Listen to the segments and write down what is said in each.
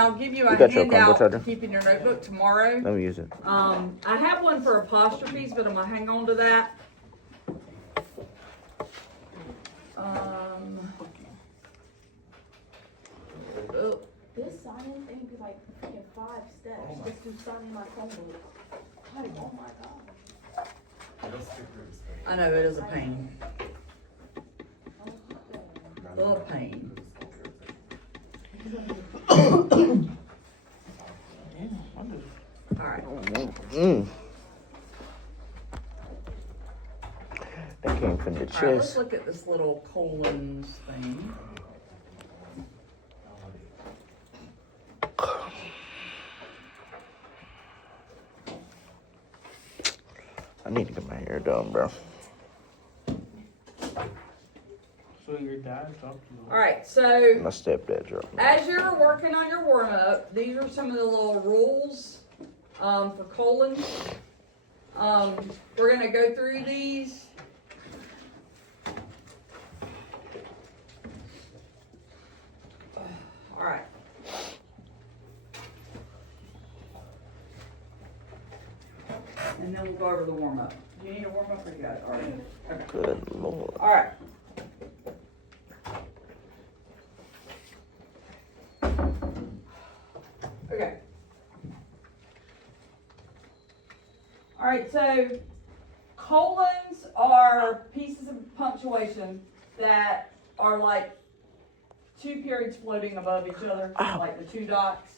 I'll give you a got your combo handout to charger? keep in your notebook tomorrow. Let me use it. I have one for apostrophes, but I'm gonna hang on to that. Oh, This signing thing be like freaking 5 steps just to sign my phone book. Like, oh my god. I know, it is a pain. A pain. Alright. That came from the Alright, let's chest. look at this little colons thing. I need to get my hair done, bro. So your dad dropped you. Alright, so My stepdad dropped me. as you're working on your warm up, these are some of the little rules for colons. We're gonna go through these. Alright. And then we'll go over the warm up. Do you need a warm up or you got it already? Okay. Good lord. Alright. Okay. Alright, so colons are pieces of punctuation that are like two periods floating above each other, like the two dots.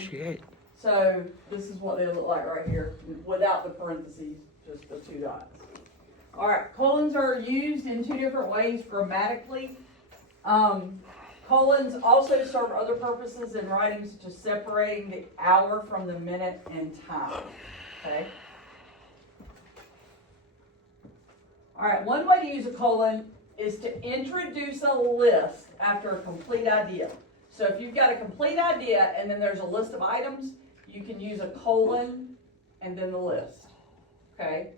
Shit. So this is what they look like right here, without the parentheses, just the two dots. Alright, colons are used in two different ways grammatically. Colons also serve other purposes in writing, such as separating the hour from the minute and time. Okay? Alright, one way to use a colon is to introduce a list after a complete idea. So if you've got a complete idea and then there's a list of items, you can use a colon and then the list. Okay?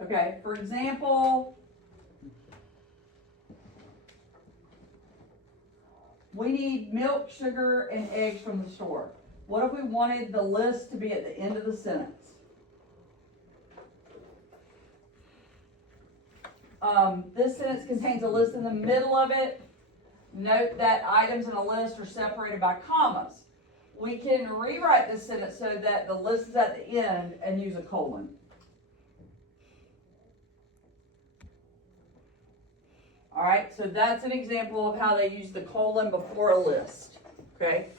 Okay, for example, we need milk, sugar, and eggs from the store. What if we wanted the list to be at the end of the sentence? This sentence contains a list in the middle of it. Note that items in a list are separated by commas. We can rewrite this sentence so that the list is at the end and use a colon. Alright, so that's an example of how they use the colon before a list. Okay?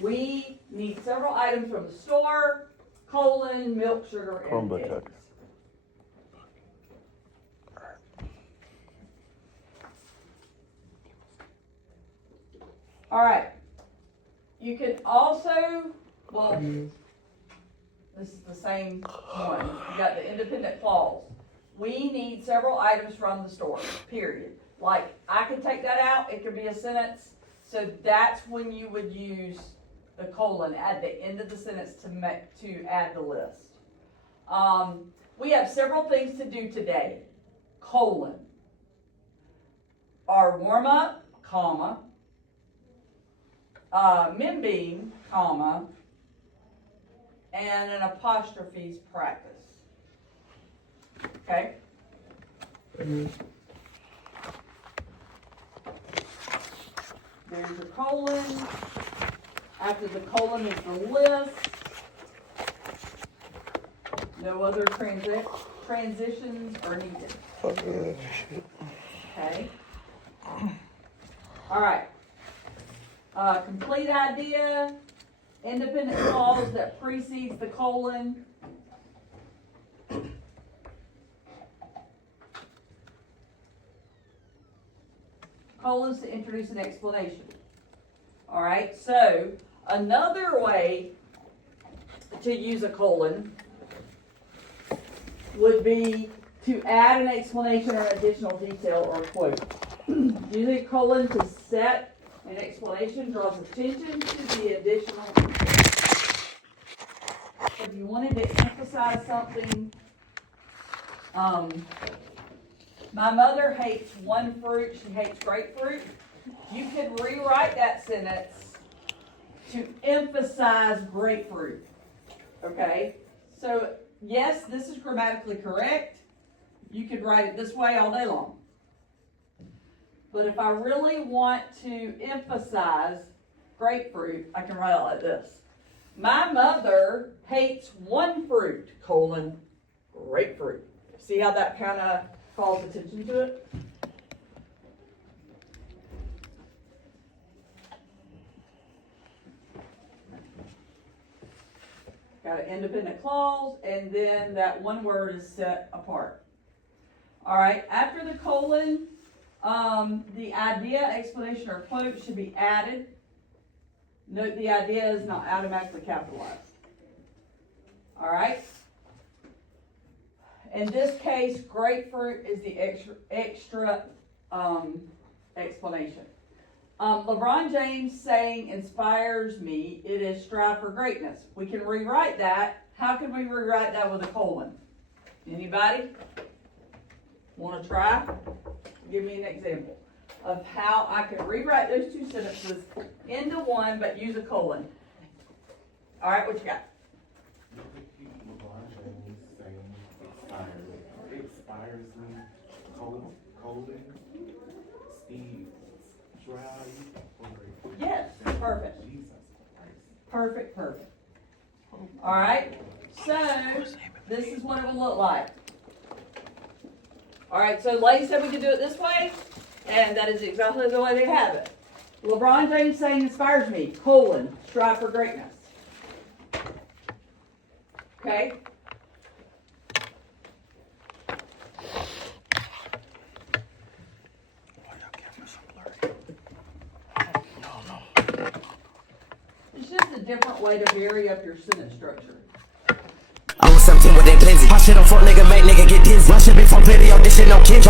We need several items from the store, colon, milk, sugar, and Chromebook eggs. tucker. Alright. You can also, well, this is the same one. You got the independent clause. We need several items from the store, period. Like, I can take that out, it could be a sentence. So that's when you would use the colon at the end of the sentence to add the list. We have several things to do today. Colon. Our warm-up, comma. Membeing, comma. And an apostrophes practice. Okay? There's your colon. After the colon is the list. No other transitions are needed. Okay? Alright. Complete idea. Independent clause that precedes the colon. Colons to introduce an explanation. Alright, so another way to use a colon would be to add an explanation or additional detail or quote. Using a colon to set an explanation draws attention to the additional detail. if you wanted to emphasize something, my mother hates one fruit, she hates grapefruit. You could rewrite that sentence to emphasize grapefruit, okay? So, yes, this is grammatically correct. You could write it this way all day long. But if I really want to emphasize grapefruit, I can write it like this. My mother hates one fruit, grapefruit. See how that kind of calls attention to it? Got an independent clause, and then that one word is set apart. All right, after the colon, the idea, explanation, or quote should be added. Note the idea is not automatically capitalized. All right. In this case, grapefruit is the extra explanation. LeBron James saying inspires me. It is strive for greatness. We can rewrite that. How can we rewrite that with a colon? Anybody? Want to try? Give me an example of how I can rewrite those two sentences into one, but use a colon. All right, what you got? LeBron James saying inspires me. Colon. Steve. Yes, perfect. Jesus Christ. Perfect. All right, so this is what it would look like. All right, so Lady said we could do it this way, and that is exactly the way they have it. LeBron James saying inspires me, strive for greatness. Okay? It's just a different way to vary up your sentence structure. I was 17 with that glizzy. My shit on front, nigga, make nigga get dizzy. My shit be from video, this shit no kid.